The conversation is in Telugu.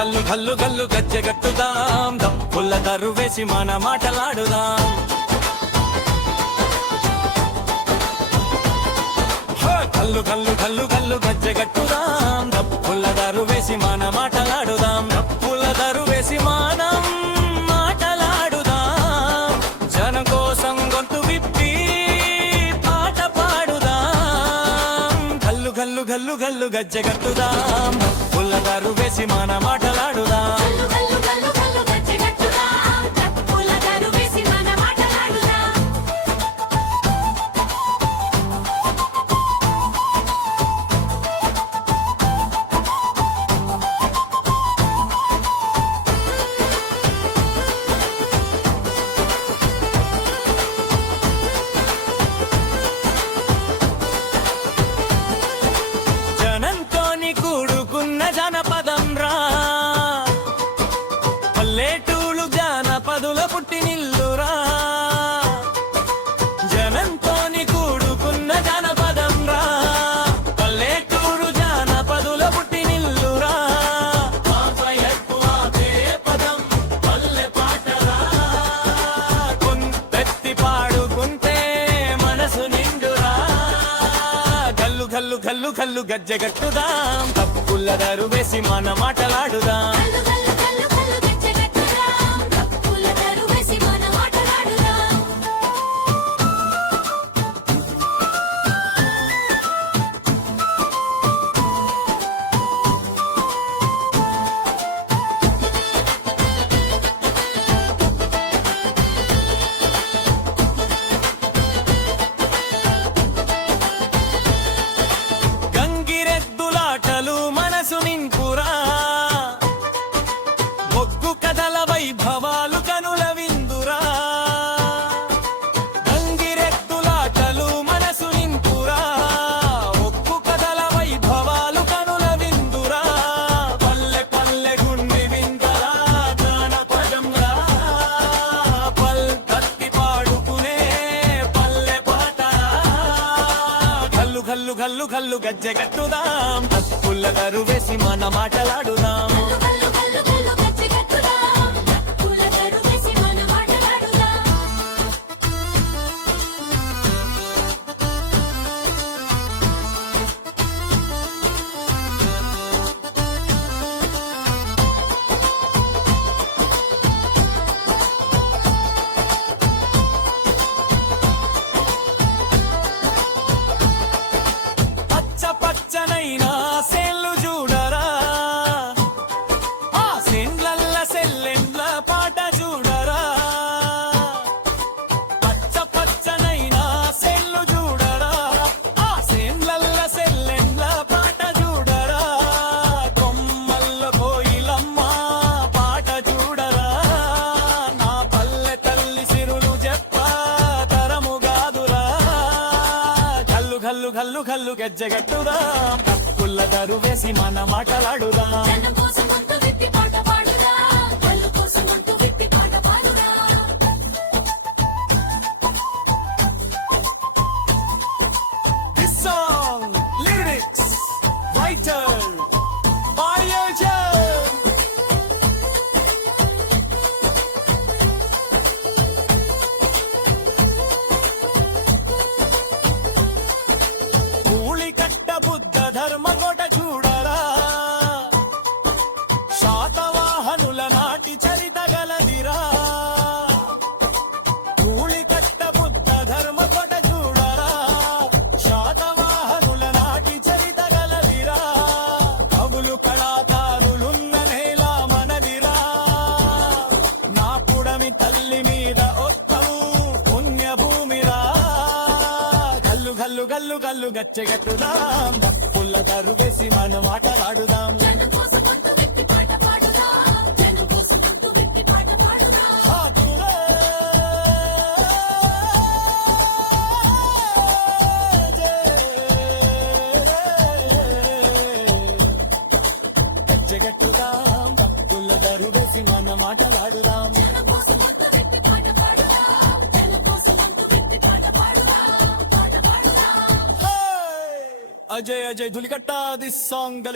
గల్లు గల్లు గల్లు గజ్జె గట్టుదాం, దప్పుల దరువేసి మన మాటలాడుదాం. గల్లు గల్లు గల్లు గల్లు గజ్జె గట్టుదాం, దప్పుల దరువేసి మన మాటలాడుదాం. దప్పుల దరువేసి మనం మాటలాడుదాం. జనం కోసం గొంతు విప్పి పాట పాడుదాం. గల్లు గల్లు గల్లు గల్లు గజ్జె గట్టుదాం, దప్పుల దరువేసి మన మాటలాడుదాం. జనపదం రా పల్లెటూళ్ళు జానపదుల పుట్టినిల్లురా. జనంతోని కూడుకున్న జనపదం రా పల్లెటూరు జానపదుల పుట్టినిల్లురా. పదం పల్లె పాటరా కొంతెత్తి పాడుకుంటే మనసు నిండురా. గల్లు గల్లు గల్లు గల్లు గజ్జె గట్టుదాం, దప్పుల దరువేసి మన మాటలాడుదాం. గంగిరెద్దులాటలు మనసు నింపురా, మొగ్గు కథల వైభవాలు కనుల విందురా. గంగిరెద్దులాటలు మనసు నింపురా, మొగ్గు కథల వైభవాలు కనుల విందురా. పల్లె పల్లె గుండి విందరా జానపదం రా పల్కత్తి పాడుకునే పల్లె పాటరా. గల్లు గల్లు గల్లు గల్లు గజ్జె గట్టుదాం, దప్పుల దరువేసి మన మాటలాడుదాం. పచ్చ పచ్చనైనా సెల్లు చూడరా, ఆ సెండ్లల్ల సెల్లెండ్ల పాట చూడరా. పచ్చ పచ్చనైనా సెల్లు చూడరా, ఆ సెండ్లల్ల సెల్లెండ్ల పాట చూడరా. కొమ్మల్ల కోయిలమ్మ పాట చూడరా, నా పల్లె తల్లి సిరులు చెప్ప తరము గాదురా. గల్లు గల్లు గల్లు గల్లు గజ్జె గట్టుదాం, దప్పుల దరువేసి మన మాటలాడుదాం. This song, lyrics, writer, audio. కట్ట బుద్ధ ధర్మ కోట చూడరా, శాతవాహనుల నాటి చరిత గలదిరా. కట్ట బుద్ధ ధర్మ కోట చూడరా, శాతవాహనుల నాటి చరిత గలదిరా. కవులు కళాకారులున్న నేల మనదిరా, నా పుడమి తల్లి మీద ఒత్తు పుణ్యభూమిరా. గల్లు గల్లు గల్లు గల్లు గజ్జె గట్టుదాం, దప్పుల దరువేసి మన మాటలాడుదాం. గజ్జె గట్టుదాం, దప్పుల దరువేసి మన మాటలాడుదాం. Ajay Ajay Dhulikatta this song